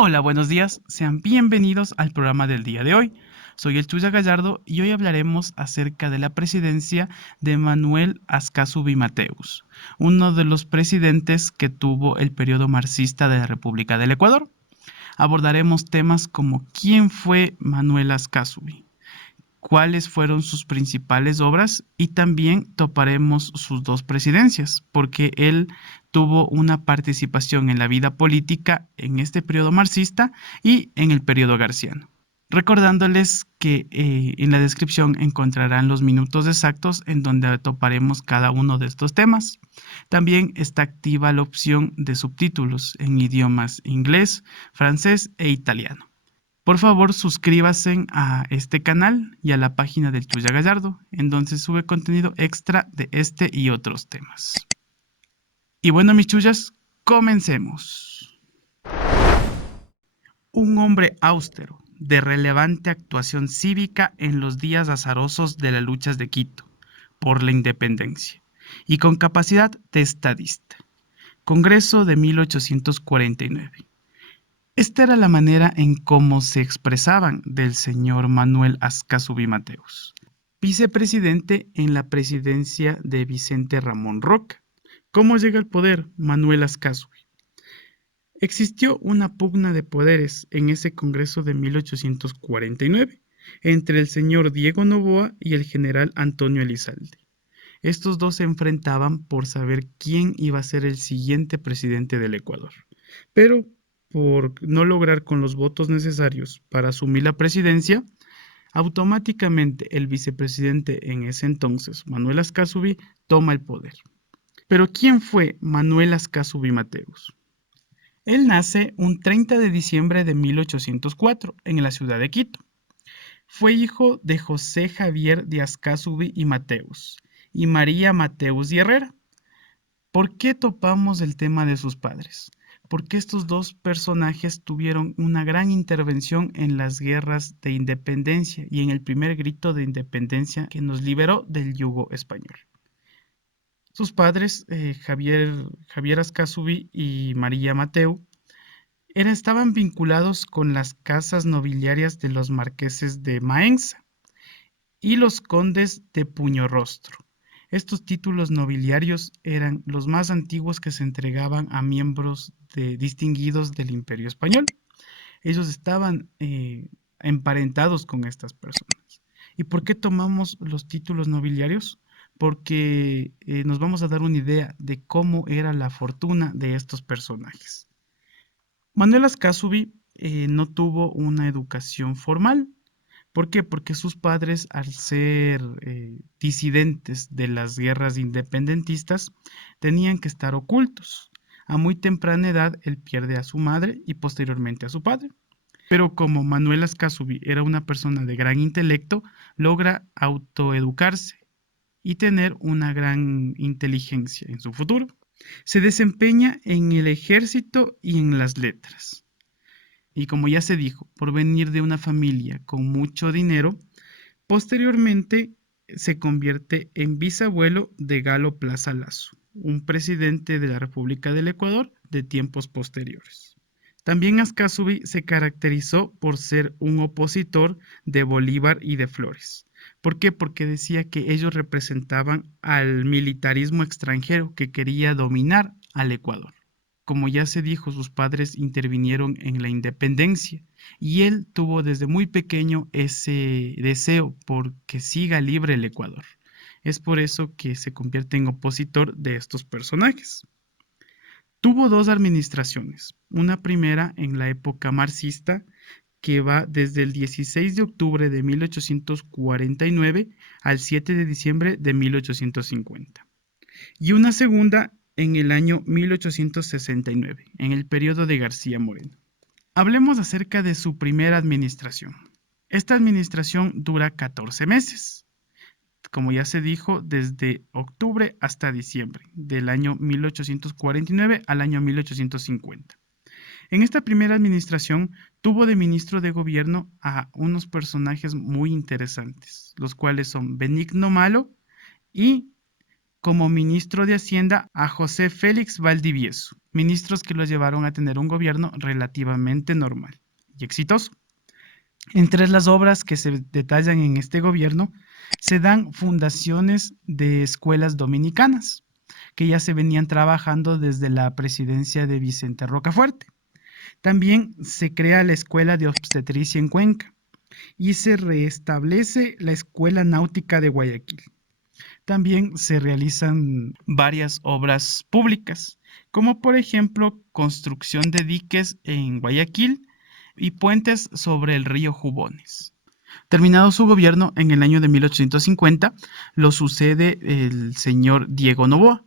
Hola, buenos días. Sean bienvenidos al programa del día de hoy. Soy el Chuya Gallardo y hoy hablaremos acerca de la presidencia de Manuel Ascasubi Mateus, uno de los presidentes que tuvo el periodo marxista de la República del Ecuador. Abordaremos temas como quién fue Manuel Ascasubi, cuáles fueron sus principales obras y también toparemos sus dos presidencias, porque él tuvo una participación en la vida política en este periodo marxista y en el periodo garciano. Recordándoles que en la descripción encontrarán los minutos exactos en donde toparemos cada uno de estos temas. También está activa la opción de subtítulos en idiomas inglés, francés e italiano. Por favor, suscríbase a este canal y a la página del Tuya Gallardo, en donde se sube contenido extra de este y otros temas. Y bueno, mis chuyas, comencemos. Un hombre austero, de relevante actuación cívica en los días azarosos de las luchas de Quito por la independencia y con capacidad de estadista. Congreso de 1849. Esta era la manera en cómo se expresaban del señor Manuel Ascasubi Mateus, vicepresidente en la presidencia de Vicente Ramón Roca. ¿Cómo llega al poder Manuel Ascasubi? Existió una pugna de poderes en ese Congreso de 1849 entre el señor Diego Noboa y el general Antonio Elizalde. Estos dos se enfrentaban por saber quién iba a ser el siguiente presidente del Ecuador. Pero por no lograr con los votos necesarios para asumir la presidencia, automáticamente el vicepresidente en ese entonces, Manuel Ascasubi, toma el poder. Pero ¿quién fue Manuel Ascasubi Mateus? Él nace un 30 de diciembre de 1804 en la ciudad de Quito. Fue hijo de José Javier de Ascasubi y Mateus y María Mateus y Herrera. ¿Por qué topamos el tema de sus padres? Porque estos dos personajes tuvieron una gran intervención en las guerras de independencia y en el primer grito de independencia que nos liberó del yugo español. Sus padres, Javier Ascasubi y María Mateu, estaban vinculados con las casas nobiliarias de los marqueses de Maenza y los condes de Puñorrostro. Estos títulos nobiliarios eran los más antiguos que se entregaban a miembros distinguidos del Imperio Español. Ellos estaban emparentados con estas personas. ¿Y por qué tomamos los títulos nobiliarios? Porque nos vamos a dar una idea de cómo era la fortuna de estos personajes. Manuel Ascasubi no tuvo una educación formal. ¿Por qué? Porque sus padres, al ser disidentes de las guerras independentistas, tenían que estar ocultos. A muy temprana edad, él pierde a su madre y posteriormente a su padre. Pero como Manuel Ascasubi era una persona de gran intelecto, logra autoeducarse y tener una gran inteligencia en su futuro. Se desempeña en el ejército y en las letras. Y como ya se dijo, por venir de una familia con mucho dinero, posteriormente se convierte en bisabuelo de Galo Plaza Lazo, un presidente de la República del Ecuador de tiempos posteriores. También Ascasubi se caracterizó por ser un opositor de Bolívar y de Flores. ¿Por qué? Porque decía que ellos representaban al militarismo extranjero que quería dominar al Ecuador. Como ya se dijo, sus padres intervinieron en la independencia y él tuvo desde muy pequeño ese deseo por que siga libre el Ecuador. Es por eso que se convierte en opositor de estos personajes. Tuvo dos administraciones, una primera en la época marxista que va desde el 16 de octubre de 1849 al 7 de diciembre de 1850, y una segunda en el año 1869, en el periodo de García Moreno. Hablemos acerca de su primera administración. Esta administración dura 14 meses, como ya se dijo, desde octubre hasta diciembre del año 1849 al año 1850. En esta primera administración tuvo de ministro de gobierno a unos personajes muy interesantes, los cuales son Benigno Malo y como ministro de Hacienda a José Félix Valdivieso, ministros que lo llevaron a tener un gobierno relativamente normal y exitoso. Entre las obras que se detallan en este gobierno se dan fundaciones de escuelas dominicanas, que ya se venían trabajando desde la presidencia de Vicente Rocafuerte. También se crea la Escuela de Obstetricia en Cuenca y se restablece la Escuela Náutica de Guayaquil. También se realizan varias obras públicas, como por ejemplo construcción de diques en Guayaquil y puentes sobre el río Jubones. Terminado su gobierno en el año de 1850, lo sucede el señor Diego Noboa,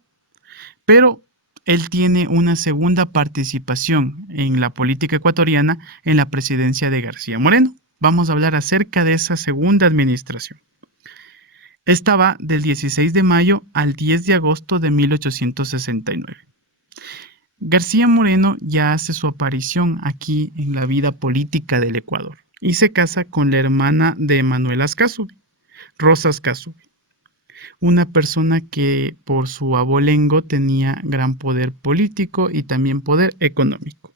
pero él tiene una segunda participación en la política ecuatoriana en la presidencia de García Moreno. Vamos a hablar acerca de esa segunda administración. Esta va del 16 de mayo al 10 de agosto de 1869. García Moreno ya hace su aparición aquí en la vida política del Ecuador y se casa con la hermana de Manuel Ascasubi, Rosa Ascasubi, una persona que por su abolengo tenía gran poder político y también poder económico.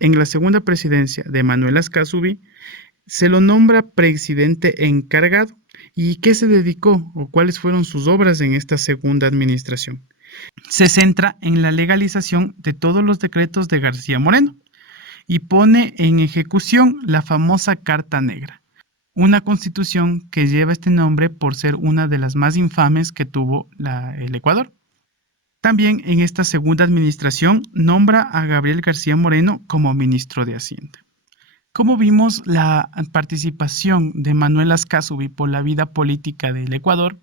En la segunda presidencia de Manuel Ascasubi se lo nombra presidente encargado. ¿Y qué se dedicó o cuáles fueron sus obras en esta segunda administración? Se centra en la legalización de todos los decretos de García Moreno y pone en ejecución la famosa Carta Negra, una constitución que lleva este nombre por ser una de las más infames que tuvo el Ecuador. También en esta segunda administración nombra a Gabriel García Moreno como ministro de Hacienda. Como vimos, la participación de Manuel Ascasubi por la vida política del Ecuador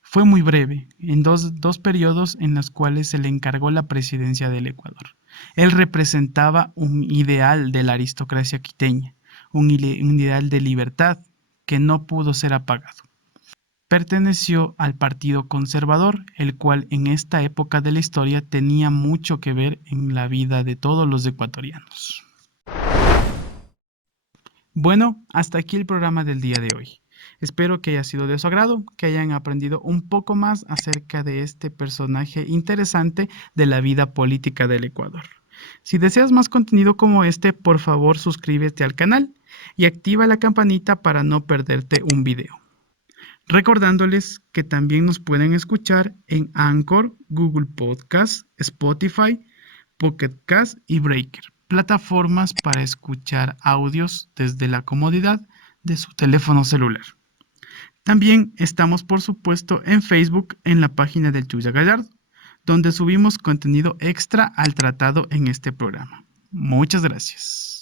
fue muy breve, en dos periodos en los cuales se le encargó la presidencia del Ecuador. Él representaba un ideal de la aristocracia quiteña, un ideal de libertad que no pudo ser apagado. Perteneció al Partido Conservador, el cual en esta época de la historia tenía mucho que ver en la vida de todos los ecuatorianos. Bueno, hasta aquí el programa del día de hoy. Espero que haya sido de su agrado, que hayan aprendido un poco más acerca de este personaje interesante de la vida política del Ecuador. Si deseas más contenido como este, por favor suscríbete al canal y activa la campanita para no perderte un video. Recordándoles que también nos pueden escuchar en Anchor, Google Podcast, Spotify, Pocket Cast y Breaker, plataformas para escuchar audios desde la comodidad de su teléfono celular. También estamos, por supuesto, en Facebook en la página del Chuya Gallardo, donde subimos contenido extra al tratado en este programa. Muchas gracias.